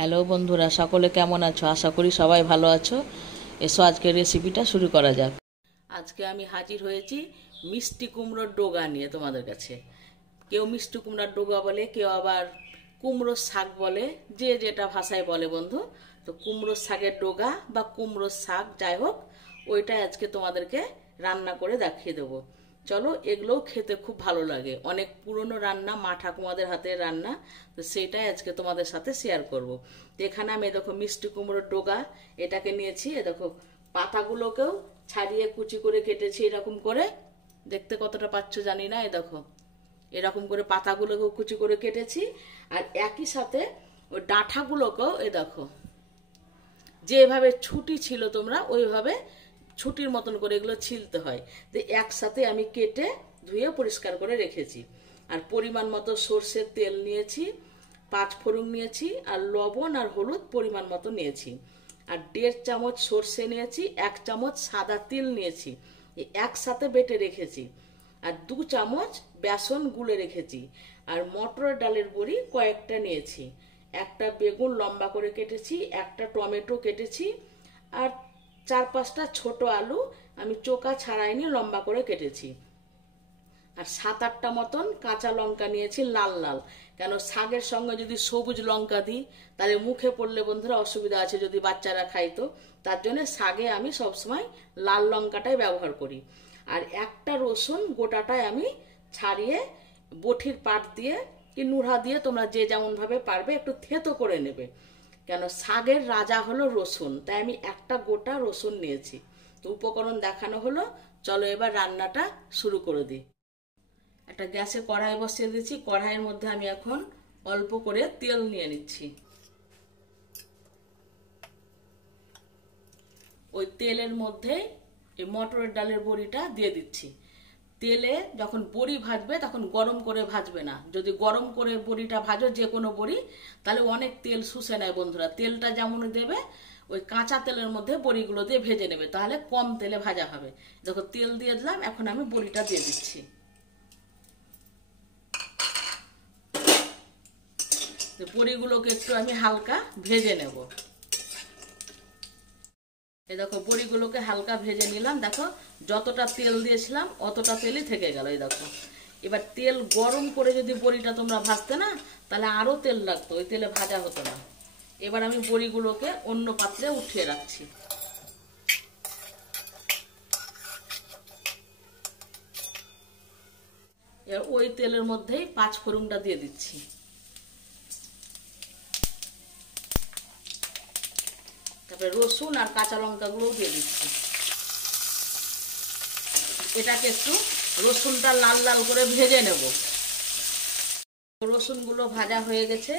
Hello বন্ধুরা, সকলে কেমন আছো? আশা করি সবাই ভালো আছো। এসো আজকের রেসিপিটা শুরু করা যাক। আজকে আমি হাজির হয়েছি মিষ্টি কুমড়োর ডোগা নিয়ে তোমাদের কাছে। কেউ মিষ্টি কুমড়োর ডোগা বলে, কেউ আবার কুমড়োর শাক বলে, যে যেটা ভাষায় বলে বন্ধু। তো কুমড়োর শাকের ডোগা বা কুমড়োর শাক যাই হোক, ওইটাই আজকে তোমাদেরকে রান্না করে দেখিয়ে দেবো। চলো, এগুলোও খেতে খুব ভালো লাগে, অনেক পুরনো রান্না, মা ঠাকুমাদের হাতের রান্না। তো সেটাই আজকে তোমাদের সাথে শেয়ার করব। তো এখানে আমি দেখো মিষ্টি কুমড়োর ডোগা এটাকে নিয়েছি। এ দেখো পাতাগুলোকেও ছাড়িয়ে কুচি করে কেটেছি এরকম করে। দেখতে কতটা পাচ্ছ জানি না। এ দেখো এরকম করে পাতাগুলোকেও কুচি করে কেটেছি। আর একই সাথে ওই ডাঁটাগুলোকেও এ দেখো যেভাবে ছুটি ছিল তোমরা ওইভাবে ছুটির মতন করে এগুলো ছিলতে হয়। তো একসাথে আমি কেটে ধুয়ে পরিষ্কার করে রেখেছি। আর পরিমাণ মতো সর্ষের তেল নিয়েছি, 5 ফোড়ন নিয়েছি, আর লবণ আর হলুদ পরিমাণ মতো নিয়েছি। আর 1.5 চামচ সর্ষে নিয়েছি, 1 চামচ সাদা তিল নিয়েছি, একসাথে বেটে রেখেছি। আর 2 চামচ বেসন গুলে রেখেছি। আর মটরের ডালের বড়ি কয়েকটা নিয়েছি। একটা বেগুন লম্বা করে কেটেছি, একটা টমেটো কেটেছি, আর 4-5টা ছোট আলু আমি চোকা ছাড়াইনি লম্বা করে কেটেছি। আর 7-8টা মতন কাঁচা লঙ্কা নিয়েছি লাল লাল। কেন শাকের সঙ্গে যদি সবুজ লঙ্কা দিই তাহলে মুখে পড়লে বন্ধুরা অসুবিধা আছে, যদি বাচ্চারা খাইতো। তার জন্য শাকে আমি সবসময় লাল লঙ্কাটাই ব্যবহার করি। আর একটা রসুন গোটাটাই আমি ছাড়িয়ে বটির পাট দিয়ে কি নুড়া দিয়ে তোমরা যে যেমনভাবে পারবে একটু থেতো করে নেবে। কেন শাকের রাজা হলো রসুন, তাই আমি একটা গোটা রসুন নিয়েছি। তো উপকরণ দেখানো হলো, চলো এবার রান্নাটা শুরু করে দিই। একটা গ্যাসে কড়াই বসিয়ে দিয়েছি। কড়াইয়ের মধ্যে আমি এখন অল্প করে তেল নিয়ে নিচ্ছি। ওই তেলের মধ্যে এই মটরের ডালের বড়িটা দিয়ে দিচ্ছি। তেলে যখন বড়ি ভাজবে তখন গরম করে ভাজবে না। যদি গরম করে বড়িটা ভাজো, যে কোনো বড়ি, তাহলে অনেক তেল শুষে নেয় বন্ধুরা। তেলটা যেমন দেবে ওই কাঁচা তেলের মধ্যে বড়িগুলো দিয়ে ভেজে নেবে, তাহলে কম তেলে ভাজা হবে। দেখো তেল দিয়ে দিলাম, এখন আমি বড়িটা দিয়ে দিচ্ছি। বড়িগুলোকে একটু আমি হালকা ভেজে নেব। এই দেখো বড়িগুলোকে হালকা ভেজে নিলাম। দেখো যতটা তেল দিয়েছিলাম অতটা তেলই থেকে গেল। এই দেখো এবার তেল গরম করে যদি বড়িটা তোমরা ভাজতে না, তাহলে আরো তেল লাগতো, ওই তেলে ভাজা হতো না। এবার আমি বড়িগুলোকে অন্য পাত্রে উঠিয়ে রাখছি। এবার ওই তেলের মধ্যেই 5 ফোড়নটা দিয়ে দিচ্ছি। তারপরে রসুন আর কাঁচা লঙ্কাগুলোও দিয়ে দিচ্ছি। এটাকে একটু রসুনটা লাল লাল করে ভেজে নেব। রসুনগুলো ভাজা হয়ে গেছে।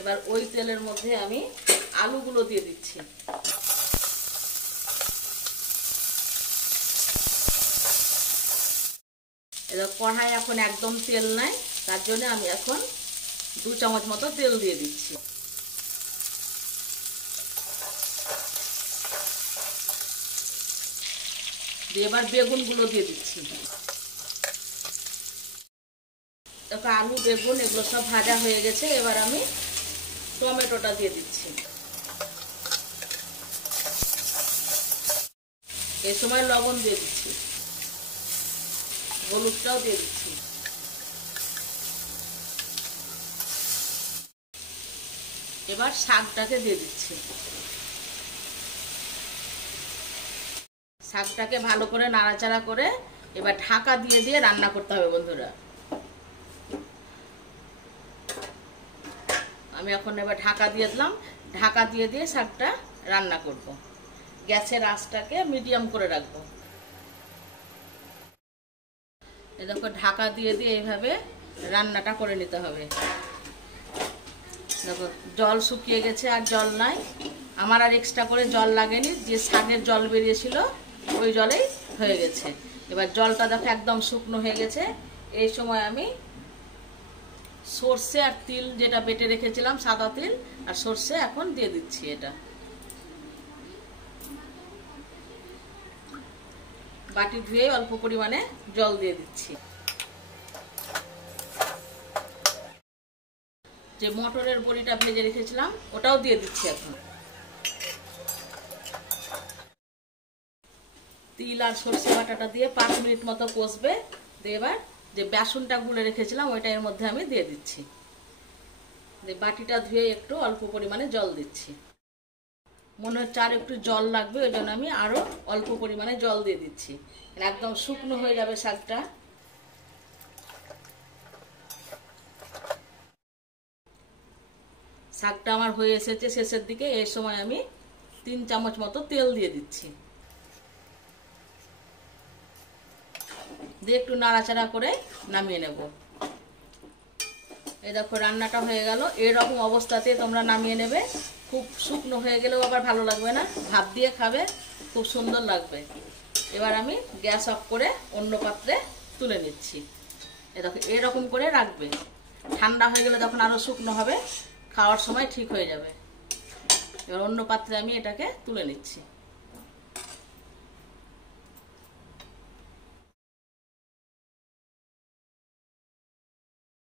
এবার ওই তেলের মধ্যে আমি আলুগুলো দিয়ে দিচ্ছি। এবার কড়াই এখন একদম তেল নাই, তার জন্য আমি এখন 2 চামচ মতো তেল দিয়ে দিচ্ছি। এবার বেগুনগুলো দিয়ে দিচ্ছি। আলু বেগুন এগুলো সব ভাজা হয়ে গেছে। এবার আমি টমেটোটা দিয়ে দিচ্ছি। এই সময় লবণ দিয়ে দিচ্ছি, হলুদটাও দিয়ে দিচ্ছি। এবার শাকটাকে দিয়ে দিচ্ছি। শাকটাকে ভালো করে নাড়াচাড়া করে এবার ঢাকা দিয়ে দিয়ে রান্না করতে হবে বন্ধুরা। আমি এখন এবার ঢাকা দিয়ে দিলাম। ঢাকা দিয়ে দিয়ে শাকটা রান্না করব। গ্যাসের আঁচটাকে মিডিয়াম করে রাখবো। এই দেখো ঢাকা দিয়ে দিয়ে এইভাবে রান্নাটা করে নিতে হবে। দেখো জল শুকিয়ে গেছে, আর জল নাই। আমার আর এক্সট্রা করে জল লাগেনি, যে শাকের জল বেরিয়েছিল ওই জলেই হয়ে গেছে। এবার জলটা দেখো একদম শুকনো হয়ে গেছে। এই সময় আমি সর্ষে আর তিল যেটা বেটে রেখেছিলাম, সাদা তিল আর সর্ষে, এখন দিয়ে দিচ্ছি। এটা বাটি ধুয়ে অল্প পরিমাণে জল দিয়ে দিচ্ছি। যে মটরের বড়িটা ভেজে রেখেছিলাম ওটাও দিয়ে দিচ্ছি এখন। তিল আর সর্ষে বাটাটা দিয়ে 5 মিনিট মতো কষবে। দিয়ে এবার যে বেসনটা গুলে রেখেছিলাম ওইটা এর মধ্যে আমি দিয়ে দিচ্ছি। বাটিটা ধুয়ে একটু অল্প পরিমাণে জল দিচ্ছি। মনে হচ্ছে আর একটু জল লাগবে, ওই জন্য আমি আরো অল্প পরিমাণে জল দিয়ে দিচ্ছি। একদম শুকনো হয়ে যাবে শাকটা। শাকটা আমার হয়ে এসেছে শেষের দিকে। এই সময় আমি 3 চামচ মতো তেল দিয়ে দিচ্ছি। দিয়ে একটু নাড়াচাড়া করে নামিয়ে নেব। এই দেখো রান্নাটা হয়ে গেল। এরকম অবস্থাতে তোমরা নামিয়ে নেবে। খুব শুকনো হয়ে গেলেও আবার ভালো লাগবে না, ভাত দিয়ে খাবে খুব সুন্দর লাগবে। এবার আমি গ্যাস অফ করে অন্য পাত্রে তুলে নিচ্ছি। এই দেখো এরকম করে রাখবে। ঠান্ডা হয়ে গেলে তখন আরো শুকনো হবে, খাওয়ার সময় ঠিক হয়ে যাবে। এবার অন্য পাত্রে আমি এটাকে তুলে নিচ্ছি।